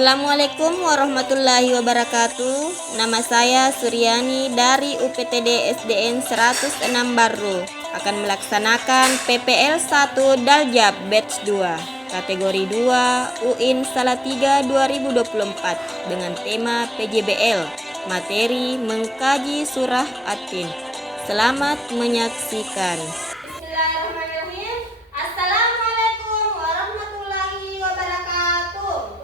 Assalamualaikum warahmatullahi wabarakatuh. Nama saya Suryani dari UPTD SDN 106 Barru. Akan melaksanakan PPL 1 Daljab Batch 2 kategori 2 UIN Salatiga 2024 dengan tema PJBL, materi mengkaji surah At-Tin. Selamat menyaksikan. Bismillahirrahmanirrahim. Assalamualaikum warahmatullahi wabarakatuh.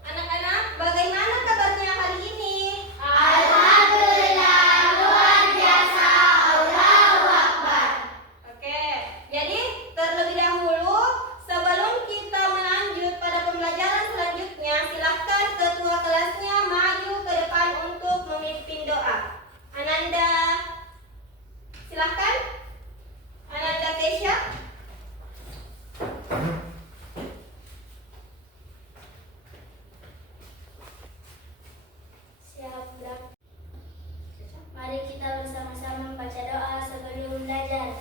Anak-anak, bagaimana kabarnya hari ini? Alhamdulillah, luar biasa. Allahu Akbar. Oke, jadi terlebih dahulu sebelum kita melanjut pada pembelajaran selanjutnya, silahkan ketua kelasnya maju ke depan untuk memimpin doa. Ananda, silahkan. Ananda Kesha. Siap, Bram. Mari kita bersama-sama membaca doa sebelum belajar.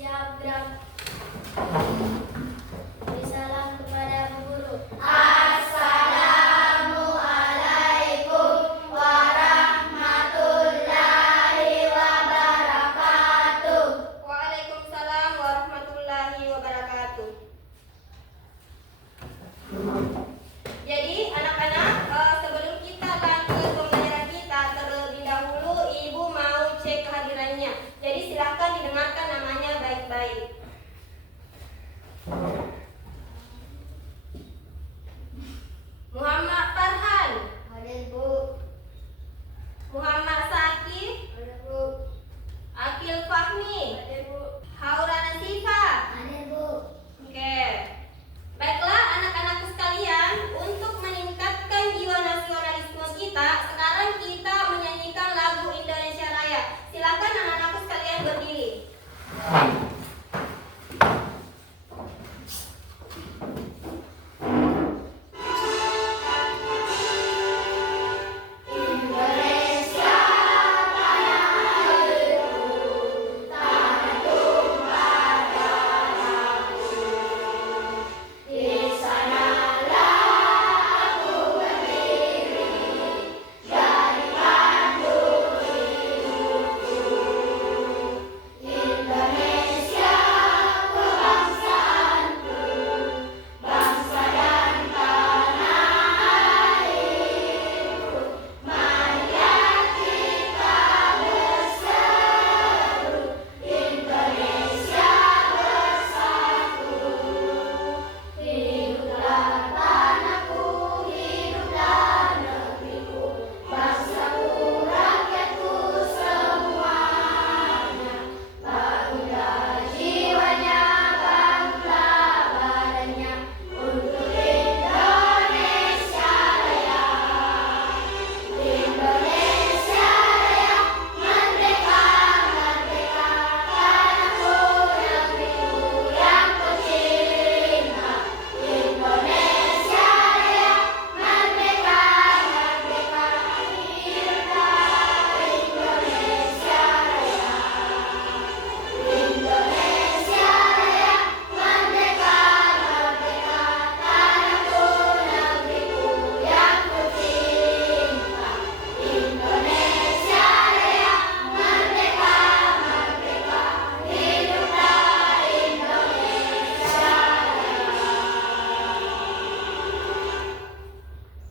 Siap, Bram. Beri salam kepada Bu Guru. Assalamualaikum warahmatullahi wabarakatuh. Waalaikumsalam warahmatullahi wabarakatuh. Jadi anak-anak, sebelum kita lanjut pembelajaran kita, terlebih dahulu Ibu mau cek kehadirannya. Jadi silahkan didengarkan namanya baik-baik. Muhammad Farhan, Hadir, Bu. Muhammad Sakif, Hadir, Bu. Akil Fahmi, Hadir, Bu. Haura Nasifa. Hadir, Bu. Oke. Baiklah anak-anakku sekalian, untuk meningkatkan jiwa nasionalisme kita, sekarang kita menyanyikan lagu Indonesia Raya. Silakan anak-anakku sekalian berdiri.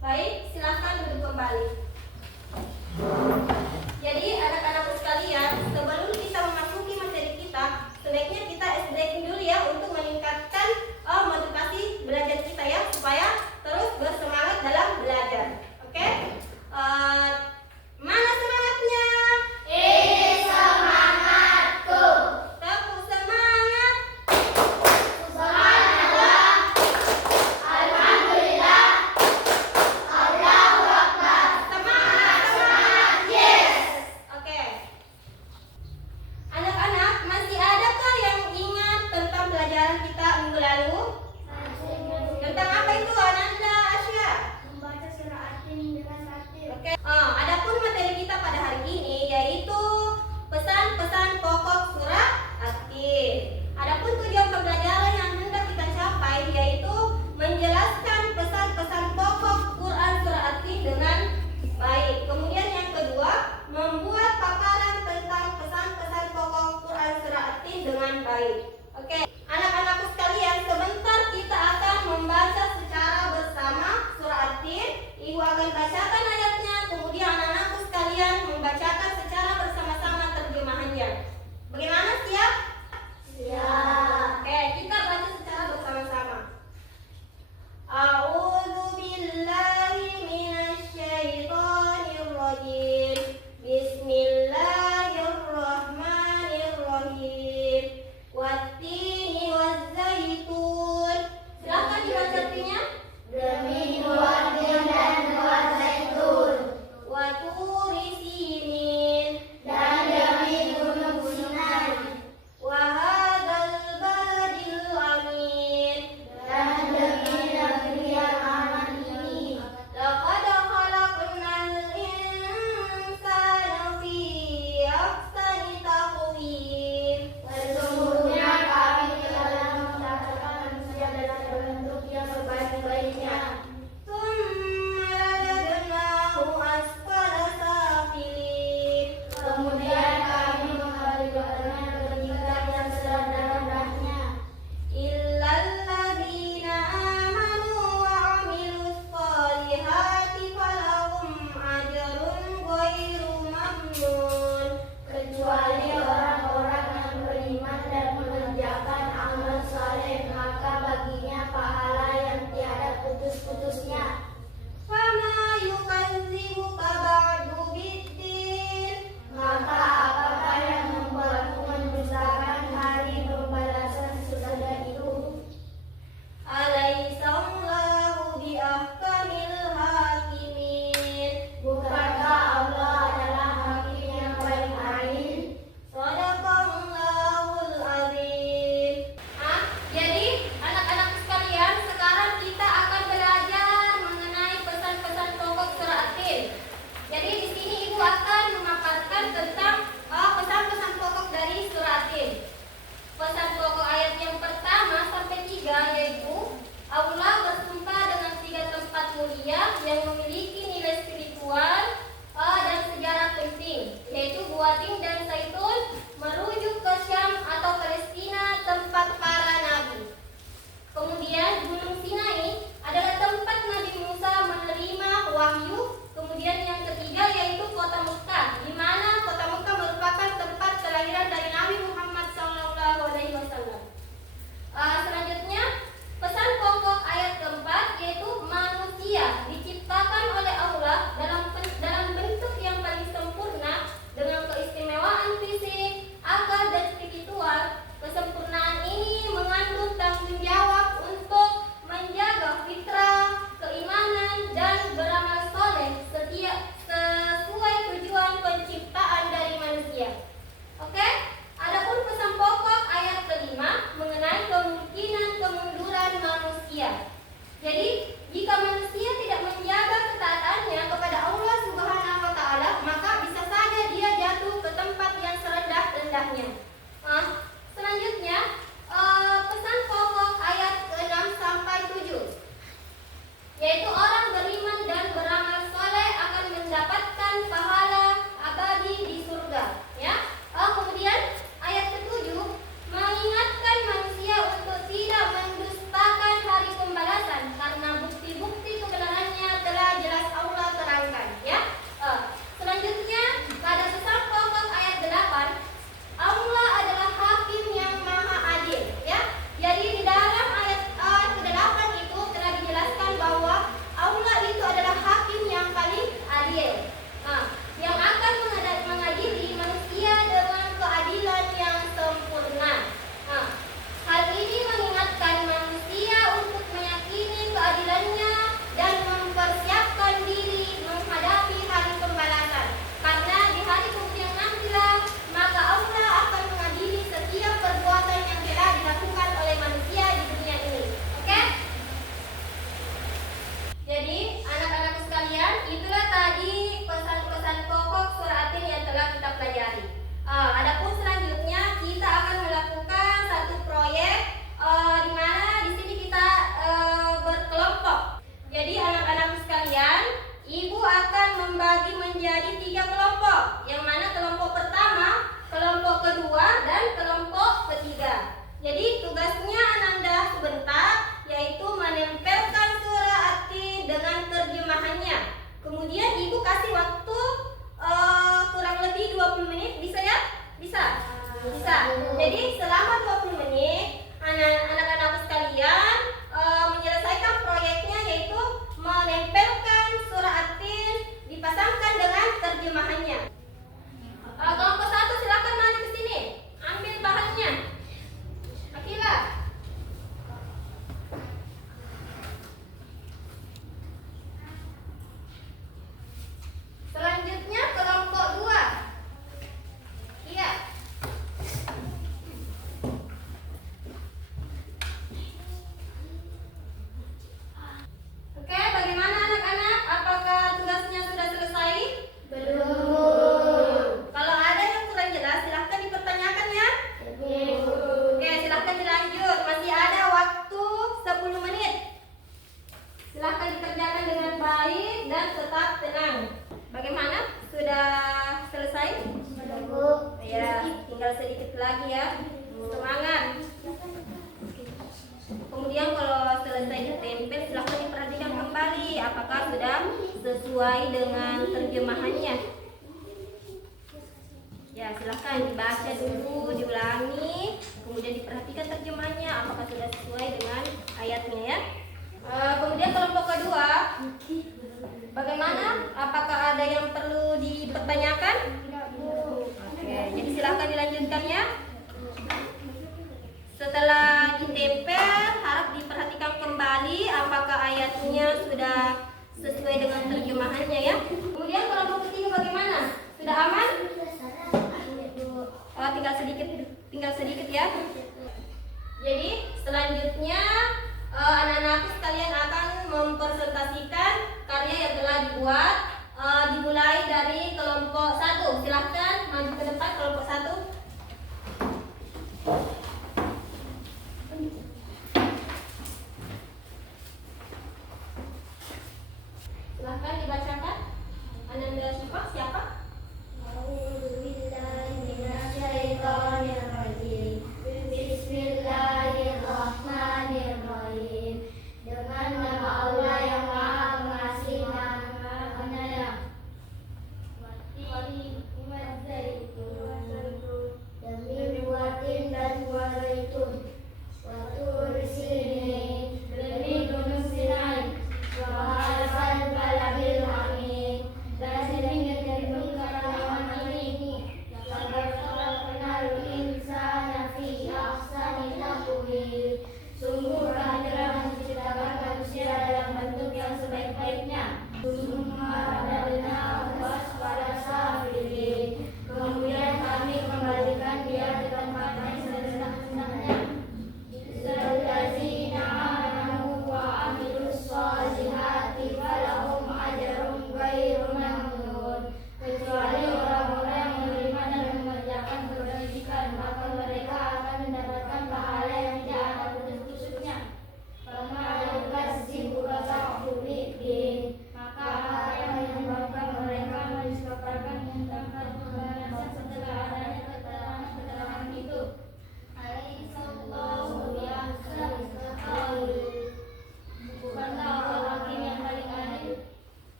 Baik, silahkan duduk kembali. Jadi anak-anakku sekalian, sebelum kita memasuki materi kita, sebaiknya kita breaking dulu ya untuk meningkatkan motivasi belajar kita ya, supaya terus bersemangat dalam belajar. Oke? Mana semangatnya? Ini semangatku. Tepuk semangat. Subhanallah. Alhamdulillah. Allahu Akbar. bacakan ayatnya, kemudian anak-anakku sekalian membacakan secara bersama-sama terjemahannya. Bagaimana, siap? Siap. Oke, kita baca secara bersama-sama. A'udzu billahi minasy syaithanir rajim. Bismillahirrahmanirrahim. Wattini wazzaitun. Silakan dibaca artinya. Demi watin dan buah zaitun, Waturi sinin. dan demi gunung Sinai, Wahadzal baladil amin. dan demi negeri yang aman ini. Laqad khalaqnal insana fi ahsani taqwim. Sesungguhnya kami telah menciptakan manusia dalam bentuk yang sebaik-baiknya. Tsumma radadnahu asfala safilin. Kemudian kami mengalirkannya ke tingkat yang serendah-rendahnya. Illal ladzina amanu wa 'amilus shalihati falahum ajrun ghairu mamnun. Kecuali orang-orang yang beriman dan mengerjakan amal saleh, maka baginya pahala yang tiada putus-putusnya. Fama yukadzibuka ba'du biddin. Maka apakah yang membuatmu mendustakan hari pembalasan sesudah itu? Alaihissallahu biahkamil hakimin. Bukankah Allah adalah hakim yang paling adil? Shadaqallahul azim. Jadi anak-anak sekalian, sekarang kita akan belajar mengenai pesan-pesan pokok surah At-Tin. Jadi di sini ibu akan memaparkan tentang pesan-pesan pokok dari surah At-Tin. Pesan pokok ayat yang pertama sampai 3 yaitu Allah bersumpah dengan 3 tempat mulia yang memiliki nilai spiritual dan sejarah penting, yaitu Gua Tin dan Zaitun, merujuk ke Syam atau Palestina, tempat para nabi. Kemudian Gunung Sinai adalah tempat Nabi Musa menerima wahyu. Kemudian yang ketiga yaitu kota Mekah, di mana kota Mekah merupakan tempat kelahiran dari Nabi Muhammad SAW. Selanjutnya pesan pokok ayat keempat yaitu manusia diciptakan oleh Allah dalam bentuk yang paling sempurna dengan keistimewaan fisik, akal dan spiritual. Kesempurnaan ini mengandung tanggung jawab untuk menjaga fitrah, keimanan dan beramal soleh sesuai tujuan penciptaan dari manusia. Oke? Adapun pesan pokok ayat kelima mengenai kemungkinan kemunduran manusia. Jadi, jika manusia tidak menjaga ketaatannya kepada Allah Subhanahu wa taala, maka bisa saja dia jatuh ke tempat yang serendah-rendahnya. Selanjutnya, pesan pokok ayat ke-6 sampai 7. Yaitu orang beriman dan beramal soleh akan mendapatkan pahala abadi di surga. Ya. Kemudian ayat ke-7 mengingatkan manusia untuk tidak mendustakan hari pembalasan karena bukti-bukti kebenarannya telah jelas Allah terangkan. Ya. Selanjutnya pada pesan pokok ayat 8, Allah adalah hakim yang maha adil. Ya. Jadi di dalam ayat ke-8 itu telah dijelaskan bahwa Allah itu adalah hakim yang paling adil. Yang akan mengadili manusia dengan keadilan yang sempurna. Hal ini mengingatkan manusia untuk meyakini keadilannya dan mempersiapkan diri menghadapi hari pembalasan. Karena di hari kemudian nantilah maka Allah akan mengadili setiap perbuatan yang telah dilakukan oleh manusia di dunia ini. Oke? Jadi anak-anak sekalian, itulah tadi pesan-pesan pokok surah At-Tin yang telah kita pelajari. Adapun selanjutnya kita akan melakukan satu proyek di mana di sini kita berkelompok. Jadi anak-anak sekalian, ibu akan membagi menjadi 3 kelompok. Yang mana kelompok pertama, kelompok kedua dan kelompok ketiga. Jadi tugasnya Ananda sebentar yaitu menempelkan surah At-Tin dengan terjemahannya. sesuai dengan terjemahannya. Ya, silahkan dibaca dulu, diulangi, kemudian diperhatikan terjemahannya apakah sudah sesuai dengan ayatnya ya. Kemudian kelompok kedua, bagaimana? Apakah ada yang perlu dipertanyakan? Oke, jadi silahkan dilanjutkan ya. Setelah ditempel, harap diperhatikan kembali apakah ayatnya sudah sesuai dengan terjemahannya ya. Kemudian kelompok ketiga bagaimana? Sudah aman? Oh, tinggal sedikit ya. Jadi selanjutnya anak-anakku sekalian akan mempresentasikan karya yang telah dibuat. Dimulai dari kelompok 1. Silahkan maju ke depan kelompok 1. Silahkan dibacakan. Ananda Syifa siapa? Bismillahirrahmanirrahim. Dengan nama Allah yang Maha Pengasih, Maha Penyayang. Demi buatin dan buat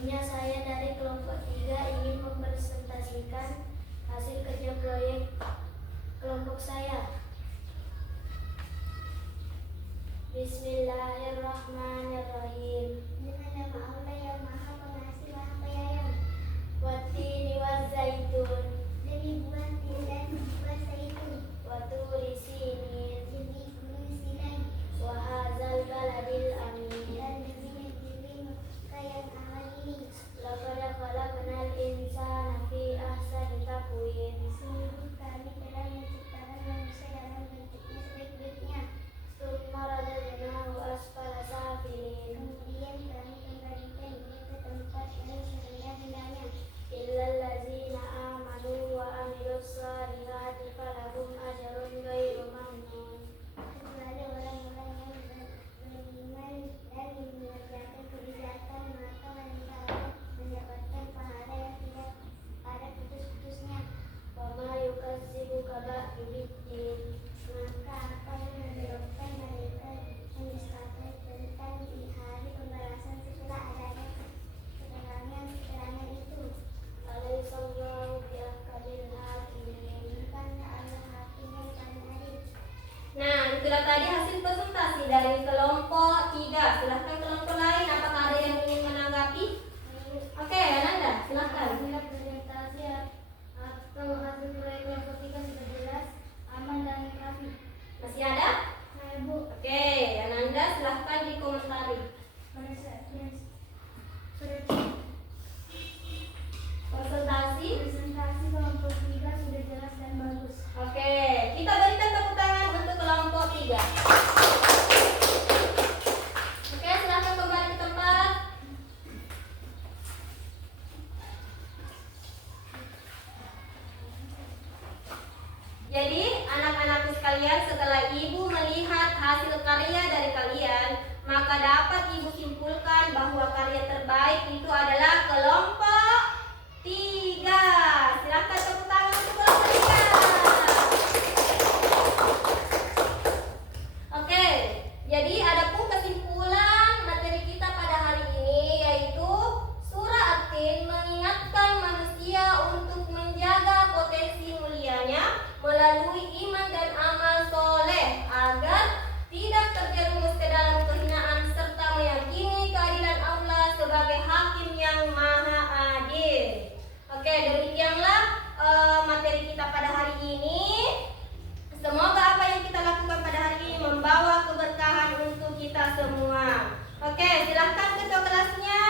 Sebelumnya saya dari kelompok 3 ingin mempresentasikan hasil kerja proyek kelompok saya. Bismillahirrahmanirrahim. Dengan nama Allah yang Maha Pengasih, Maha Penyayang. Wattini wazzaitun, Demi buah tin dan buah zaitun, waturi sinin, demi gunung Sinai, wa hadzal baladil amin. dan demi negeri Mekah yang aman ini. Laqad khalaqnal insana fi ahsani taqwim. Sungguh kami telah menciptakan manusia dalam bentuknya sebaik-baiknya. Tsumma radadnahu asfala safilin. Kemudian kami kembalikan dia ke tempat yang serendah-rendahnya. Illal ladzina amanu wa amilus solihati falahum ajrun ghairu mamnun. Kecuali orang-orang yang beriman dan mengerjakan kebijakan, maka mereka akan mendapatkan pahala yang tidak ada putus-putusnya. Wa ma yukadzibuka ba'du biddin. Maka apa yang menyebabkan mereka mendustakan tentang di hari pembalasan setelah adanya keterangan itu? Alaihissallahu biahkamil hakimin. Bukanlah Allah hakim yang paling adil. Nah, itulah tadi hasil presentasi dari kelompok 3. Silahkan kelompok lain, apakah ada yang ingin menanggapi? Oke, Ananda, silahkan. Presentasi atau hasil proyek kelompok 3 sudah jelas, aman dan rapi. Masih ada? Saya Bu, Oke, Ananda silahkan dikomentari. presentasi kelompok 3 sudah jelas dan bagus. Oke, kita berikan tepuk tangan untuk kelompok 3. Oke, silahkan kembali ke tempat. Jadi, anak-anakku sekalian, setelah Ibu melihat hasil karya dari kalian, maka dapat Ibu simpulkan bahwa karya terbaik itu adalah kelompok 3. Silahkan tepuk tangan untuk kelompok 3. Oke, jadi adapun kesimpulan materi kita pada hari ini yaitu surah At-Tin mengingatkan manusia untuk menjaga potensi mulianya melalui iman dan amal soleh agar tidak terjerumus ke dalam kehinaan serta meyakini keadilan Allah sebagai hakim yang maha adil. Oke, demikianlah materi kita pada hari ini. Semoga apa yang kita lakukan pada hari ini membawa keberkahan untuk kita semua. Oke, silahkan ketua kelasnya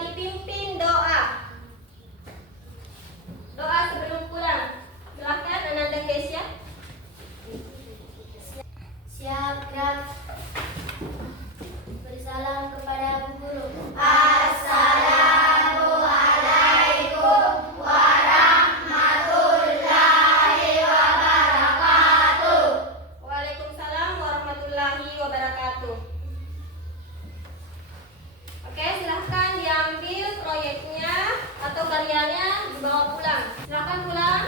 dipimpin doa. Doa sebelum pulang. Silahkan Ananda Kesya. Siap, gerak. Bersalam kepada Bu Guru. Assalamualaikum warahmatullahi wabarakatuh. Waalaikumsalam warahmatullahi wabarakatuh. Oke, silahkan diambil proyeknya atau karyanya dibawa pulang. Silahkan pulang.